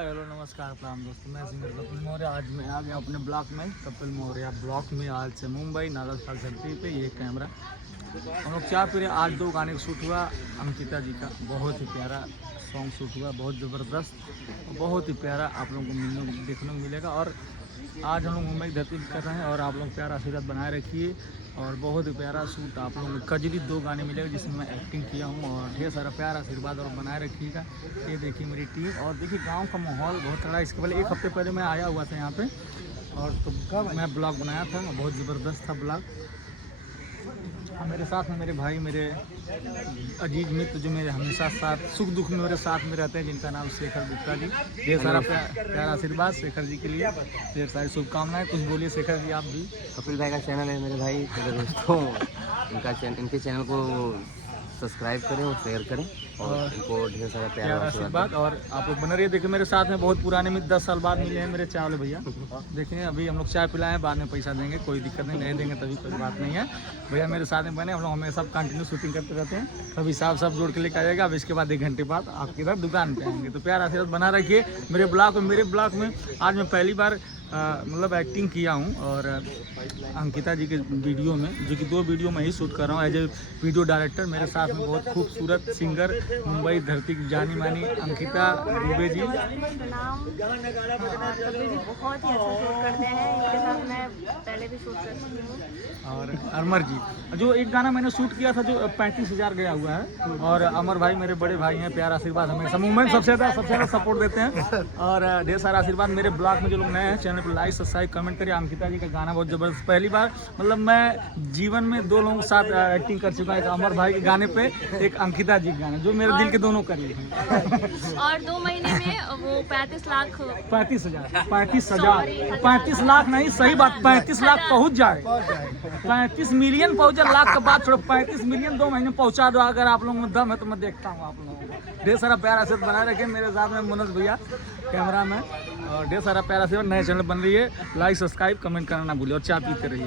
Hello नमस्कार प्रणाम दोस्तों, मैं सिंगर कपिल मौर्य। आज मैं आ गया अपने ब्लॉक में, कपिल मौर्य ब्लॉक में। आज से मुंबई नागल धरती पे ये कैमरा हम लोग चाह पी रहे। आज 2 गाने का शूट हुआ अंकिता जी का, बहुत ही प्यारा सॉन्ग शूट हुआ, बहुत ज़बरदस्त, बहुत ही प्यारा आप लोगों को देखने को मिलेगा। और आज हम लोग मुंबई की धरती कर रहे हैं और आप लोग प्यारा आशीर्वाद बनाए रखिए। और बहुत ही प्यारा शूट आप लोगों को कजरी 2 गाने मिलेगा जिसमें मैं एक्टिंग किया हूँ। और ढेर सारा प्यार आशीर्वाद और बनाए रखिएगा। ये देखिए मेरी टीम, और देखिए गांव का माहौल बहुत तगड़ा। इसके पहले 1 हफ्ते पहले मैं आया हुआ था यहाँ पे, और तो मैं ब्लॉग बनाया था, बहुत ज़बरदस्त था ब्लॉग। मेरे साथ में मेरे भाई, मेरे अजीज मित्र जो मेरे हमेशा साथ सुख दुख में मेरे साथ में रहते हैं, जिनका नाम शेखर गुप्ता जी। ढेर सारा प्यारा आशीर्वाद शेखर जी के लिए, ढेर सारी शुभकामनाएं। कुछ बोलिए शेखर जी आप भी। कपिल भाई का चैनल है मेरे भाई, मेरे दोस्तों, इनके चैनल को सब्सक्राइब करें और शेयर करें और इनको ढेर सारा प्यार आशीर्वाद। और आप लोग बने रहिए। देखिए मेरे साथ में बहुत पुराने मित्र 10 साल बाद मिले हैं मेरे चाय वाले भैया। देखिए अभी हम लोग चाय पिलाए हैं, बाद में पैसा देंगे, कोई दिक्कत नहीं देंगे तभी कोई बात नहीं है। भैया मेरे साथ में बने, हम लोग हमेशा कंटिन्यू शूटिंग करते रहते हैं। तभी हिसाब सब जोड़ के लेकर आ जाएगा। अब इसके बाद 1 घंटे बाद आपके इधर दुकान पे आएंगे। तो प्यार आशीर्वाद बना रखिए मेरे ब्लॉग में। आज मैं पहली बार मतलब एक्टिंग किया हूँ और अंकिता जी के वीडियो में, जो कि 2 वीडियो में ही शूट कर रहा हूँ एज ए वीडियो डायरेक्टर। मेरे साथ में बहुत खूबसूरत सिंगर, मुंबई धरती की जानी मानी अंकिता दुबे जी। बहुत ही अच्छा शूट करते हैं, इनके साथ मैं पहले भी शूट कर चुकी हूँ। और अमर जी, जो एक गाना मैंने शूट किया था जो 35,000 गया हुआ है। और अमर भाई मेरे बड़े भाई हैं, प्यार आशीर्वाद हमेशा मुंबई में सबसे ज़्यादा सपोर्ट देते हैं। और ढेर सारा आशीर्वाद। मेरे ब्लॉग में जो लोग नए हैं चैनल पर लाइक सब्सक्राइब कमेंट करिए। अंकिता जी का गाना बहुत ज़बरदस्त, पहली बार मतलब मैं जीवन में 2 लोगों के साथ एक्टिंग कर चुका हूँ। एक अमर भाई के गाने पे, एक अंकिता जी के गाने, जो मेरे दिल के दोनों करीब हैं। और 2 महीने में वो 35 लाख 35 लाख नहीं, सही बात, 35 लाख पहुंच जाए। 35 मिलियन पहुंच जाए, लाख का बात छोड़ो, 35 मिलियन 2 महीने पहुंचा दो। अगर आप लोगों में दम है तो मैं देखता हूँ आप लोगों को। ढेर सारा प्यार आशीर्वाद बनाए रखें। मेरे साथ में मनोज भैया कैमरा में, और ढेर सारा प्यार आशीर्वाद। नए चैनल बन रही है, लाइक सब्सक्राइब कमेंट करना ना भूलिए और चाय पीते रहिए।